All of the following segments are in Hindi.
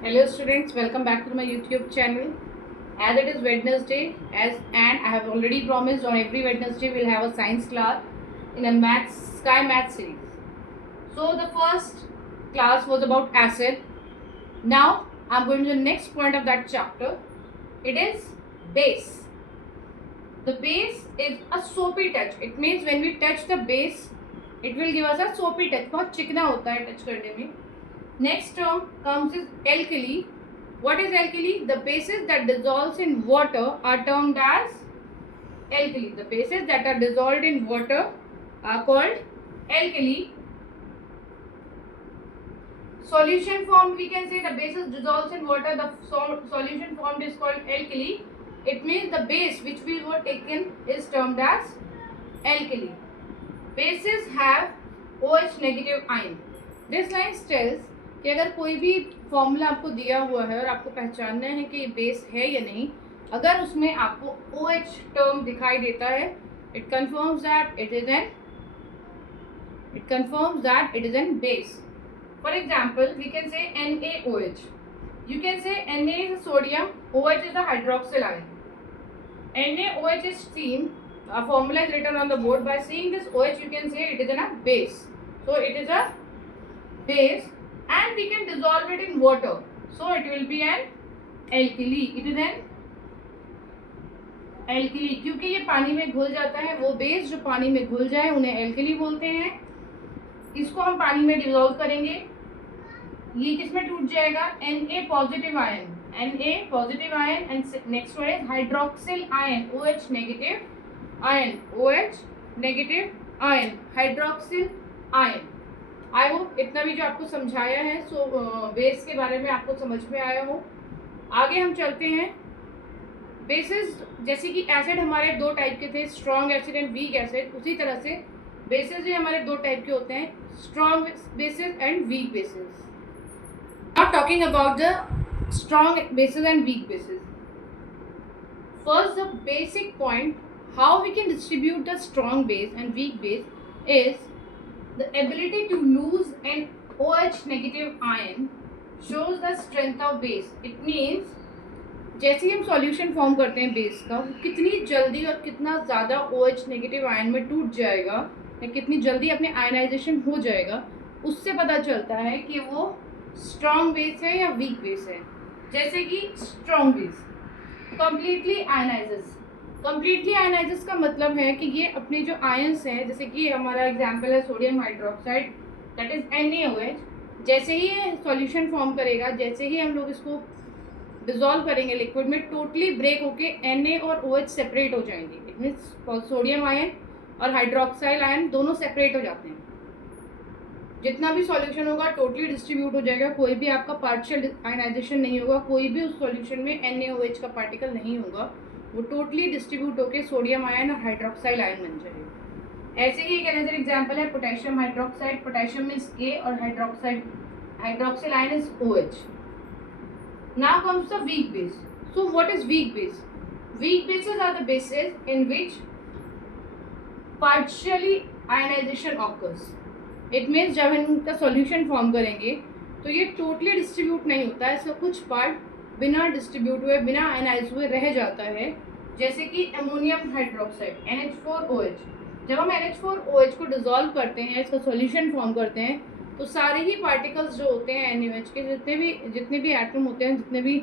Hello students, welcome back to my YouTube channel. As it is Wednesday, and I have already promised on every Wednesday we'll have a science class in a Sky Math series. So the first class was about acid. Now I'm going to the next point of that chapter. It is base. The base is a soapy touch. It means when we touch the base, it will give us a soapy touch. बहुत चिकना होता है touch करने में. Next term comes is alkali. What is alkali? The bases that dissolves in water are termed as alkali. The bases that are dissolved in water are called alkali. Solution form, we can say the bases dissolves in water. The solution formed is called alkali. It means the base which we were taken is termed as alkali. Bases have OH negative ion. This line tells कि अगर कोई भी फॉर्मूला आपको दिया हुआ है और आपको पहचानना है कि ये बेस है या नहीं, अगर उसमें आपको OH टर्म दिखाई देता है, it confirms that it is an base. For example, we can say NaOH. You can say Na is a sodium, OH is a hydroxyl ion. NaOH is seen, a formula is written on the board. By seeing this OH, you can say it is in a base. So it is a base, and we can dissolve it in water. So it will be an alkali. It is an alkali. क्योंकि ये पानी में घुल जाता है, वो बेस जो पानी में घुल जाए उन्हें alkali बोलते हैं. इसको हम पानी में डिसॉल्व करेंगे, ये किसमें टूट जाएगा? Na positive ion, Na positive ion, and next one is hydroxyl ion, OH negative ion, OH negative ion, hydroxyl ion. I hope इतना भी जो आपको समझाया है सो बेस के बारे में आपको समझ में आया हो. आगे हम चलते हैं. बेसिस, जैसे कि एसिड हमारे दो टाइप के थे, strong acid and weak acid, उसी तरह से बेसिस भी हमारे दो टाइप के होते हैं, strong basis and weak basis. Now talking about the strong bases and weak bases. First, the basic point how we can distribute the strong base and weak base is the ability to lose an OH negative ion shows the strength of base. It means जैसे ही हम सॉल्यूशन फॉर्म करते हैं बेस का, वो कितनी जल्दी और कितना ज़्यादा OH नेगेटिव आयन में टूट जाएगा या कितनी जल्दी अपने आयनाइजेशन हो जाएगा, उससे पता चलता है कि वो स्ट्रॉन्ग बेस है या वीक बेस है. जैसे कि स्ट्रॉन्ग बेस कंप्लीटली आयनाइजेस का मतलब है कि ये अपने जो आयंस हैं, जैसे कि हमारा एग्जांपल है sodium hydroxide, that is NaOH. जैसे ही ये सॉल्यूशन फॉर्म करेगा, जैसे ही हम लोग इसको डिसॉल्व करेंगे लिक्विड में, टोटली ब्रेक होके Na और OH सेपरेट हो जाएंगे. इट मीन्स सोडियम आयन और हाइड्रोक्साइल आयन दोनों सेपरेट हो जाते हैं. जितना भी सॉल्यूशन होगा टोटली डिस्ट्रीब्यूट हो जाएगा, कोई भी आपका पार्शियल आयनाइजेशन नहीं होगा, कोई भी उस सॉल्यूशन में NaOH का पार्टिकल नहीं होगा, वो टोटली डिस्ट्रीब्यूट होकर सोडियम आयन और हाइड्रोक्साइल आयन बन जाएगा. ऐसे ही एक अनदर एग्जांपल है potassium hydroxide. Potassium means K और hydroxyl ion is OH. Now comes the weak base. So what is weak base? Weak bases are the bases in which partially ionization occurs. It means जब हम इनका सॉल्यूशन फॉर्म करेंगे तो ये टोटली डिस्ट्रीब्यूट नहीं होता है, इसका कुछ पार्ट बिना डिस्ट्रीब्यूट हुए, बिना आयनाइज हुए रह जाता है. जैसे कि अमोनियम हाइड्रोक्साइड NH4OH. जब हम NH4OH को डिसॉल्व करते हैं, इसका सॉल्यूशन फॉर्म करते हैं, तो सारे ही पार्टिकल्स जो होते हैं NaOH के, जितने भी एटम होते हैं, जितने भी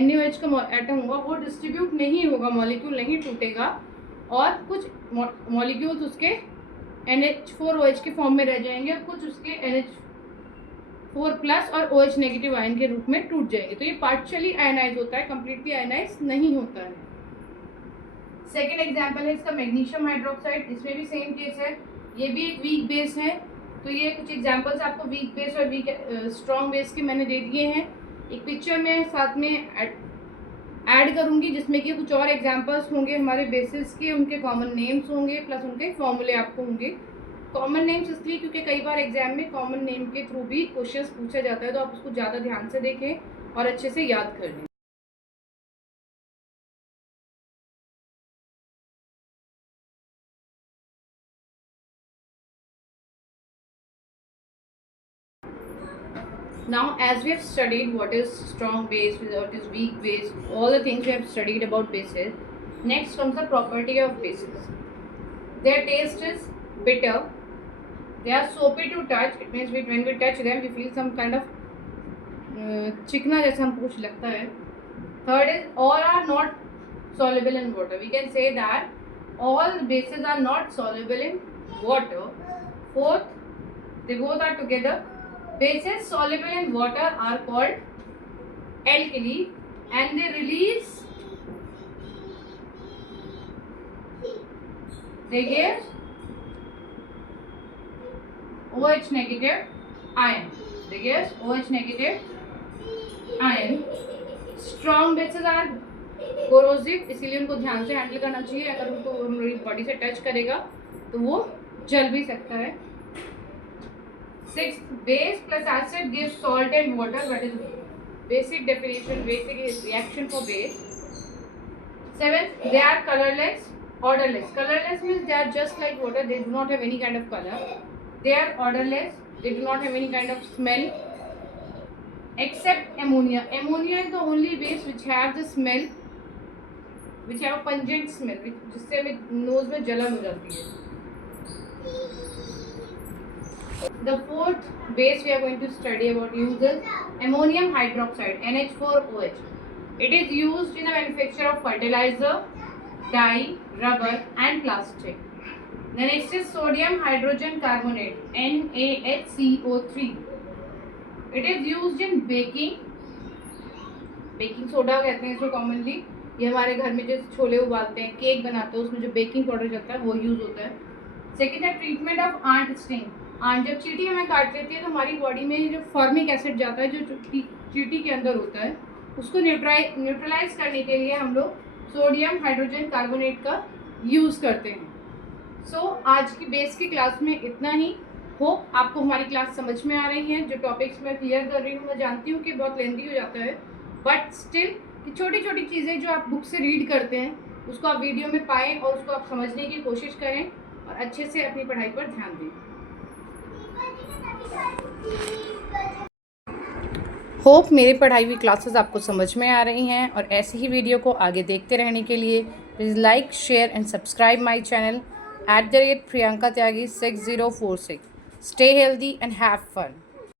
NaOH का एटम होगा, वो डिस्ट्रीब्यूट नहीं होगा, मॉलिक्यूल नहीं टूटेगा, और कुछ मॉलिक्यूल्स उसके NH4OH के फॉर्म में रह जाएंगे और कुछ उसके NH4 प्लस और OH नेगेटिव आयन के रूप में टूट जाएंगे. तो ये पार्शियली आयनाइज होता है, कंप्लीटली आयनाइज नहीं होता है. सेकेंड एग्जाम्पल है इसका मैग्नीशियम हाइड्रोक्साइड. इसमें भी सेम केस है, ये भी एक वीक बेस है. तो ये कुछ एग्जांपल्स आपको वीक बेस और वीक स्ट्रॉन्ग बेस के मैंने दे दिए हैं. एक पिक्चर में साथ में ऐड करूंगी जिसमें कि कुछ और एग्जांपल्स होंगे हमारे बेसिस के, उनके कॉमन नेम्स होंगे प्लस उनके फॉर्मूले आपको होंगे. कॉमन नेम्स इसलिए क्योंकि कई बार एग्जाम में कॉमन नेम के थ्रू भी क्वेश्चंस पूछा जाता है, तो आप उसको ज़्यादा ध्यान से देखें और अच्छे से याद कर लें. Now, as we have studied what is strong base, what is weak base, all the things we have studied about bases, next comes the property of bases. Their taste is bitter. They are soapy to touch. It means when we touch them, we feel some kind of चिकना जैसा हमको कुछ लगता है. Third is all are not soluble in water. We can say that all bases are not soluble in water. Fourth, they both are together. Bases soluble in water are called alkali and they release OH negative ion. They give OH negative ion. Strong bases are corrosive, इसीलिए उनको ध्यान से हैंडल करना चाहिए. अगर उनको हमारी बॉडी से टच करेगा तो वो जल भी सकता है. Sixth, base plus acid gives salt and water. That is basic definition, basic reaction for base. Seventh, they are colorless, odorless. Colorless means they are just like water. They do not have any kind of color. They are odorless. They do not have any kind of smell. Except ammonia. Ammonia is the only base which have the smell, which have a pungent smell, जिससे हमें nose में जलन हो जाती है. The fourth base we are going to study about use is ammonium hydroxide, NH4OH. It is used in the manufacture of fertilizer, dye, rubber and plastic. The next is sodium hydrogen carbonate, NaHCO3. It is used in baking. Baking soda कहते हैं इसको कॉमनली. ये हमारे घर में जो छोले उबालते हैं, केक बनाते हैं, उसमें जो बेकिंग पाउडर चलता है वो यूज़ होता है. सेकेंड है treatment of ant sting. Ant जब चींटी हमें काट लेती है तो हमारी बॉडी में जो फॉर्मिक एसिड जाता है जो चींटी के अंदर होता है, उसको न्यूट्रलाइज करने के लिए हम लोग सोडियम हाइड्रोजन कार्बोनेट का यूज़ करते हैं. सो आज की बेस की क्लास में इतना ही. होप आपको हमारी क्लास समझ में आ रही है. जो टॉपिक्स मैं क्लियर कर रही हूँ, मैं जानती हूँ कि बहुत लेंथी हो जाता है, बट स्टिल कि छोटी छोटी चीज़ें जो आप बुक से रीड करते हैं उसको आप वीडियो में पाएँ और उसको आप समझने की कोशिश करें और अच्छे से अपनी पढ़ाई पर ध्यान दें. होप मेरी पढ़ाई हुई क्लासेस आपको समझ में आ रही हैं और ऐसी ही वीडियो को आगे देखते रहने के लिए please like, share and subscribe my channel @Priyanka Tyagi 6046. Stay healthy and have fun.